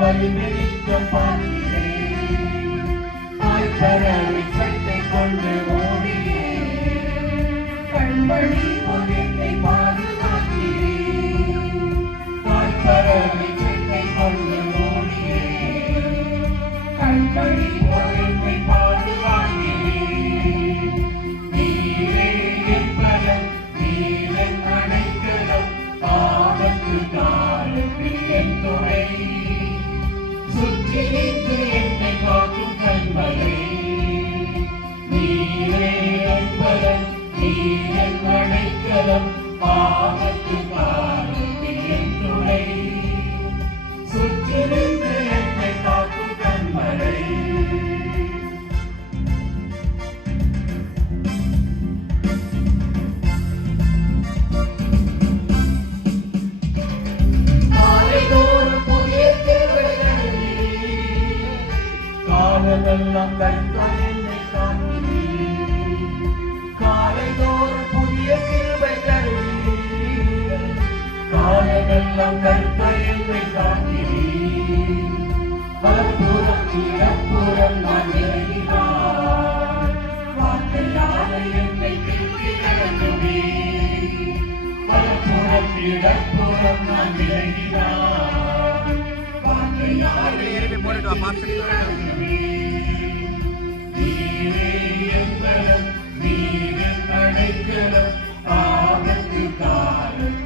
வழிமெளிக்க பார்க்கிறேன். தாய்ப்பறவை சட்டை கொண்டு ஓடியே கண்மணி போல் என்னை பாதுகாக்கிறேன். தாய்ப்பறவை சட்டை கொண்டு ஓடியே கண்மணி போல் என்னை பாதுகாக்கிறேன். நீரே என் பலன், நீர் என் அடைக்கலம், ஆபத்து காலத்தில் என் துணை. சுற்றி நின்று என்னை காக்கும் கண்மலை. நீரே என் பலன், நீர் என் அடைக்கலம், ஆபத்து காலத்தில் என் துணை. சுற்றி நின்று என்னை காக்கும் கண்மலை. காலமெல்லாம் கர்த்தர் என்னை காக்கிறீர். காலைதோறும் புதிய கிருபை தருவீர். காலமெல்லாம் கர்த்தர் என்னை காக்கிறீர். வலப்புறம் இடப்புறம் நான் விலகினார். வார்த்தையால என்னை திருப்பி நடத்துவீர். வலப்புறம் இடப்புறம் நான் விலகினார். வார்த்தையால என்னை நீரே அடைக்கலம், ஆபத்து காலம்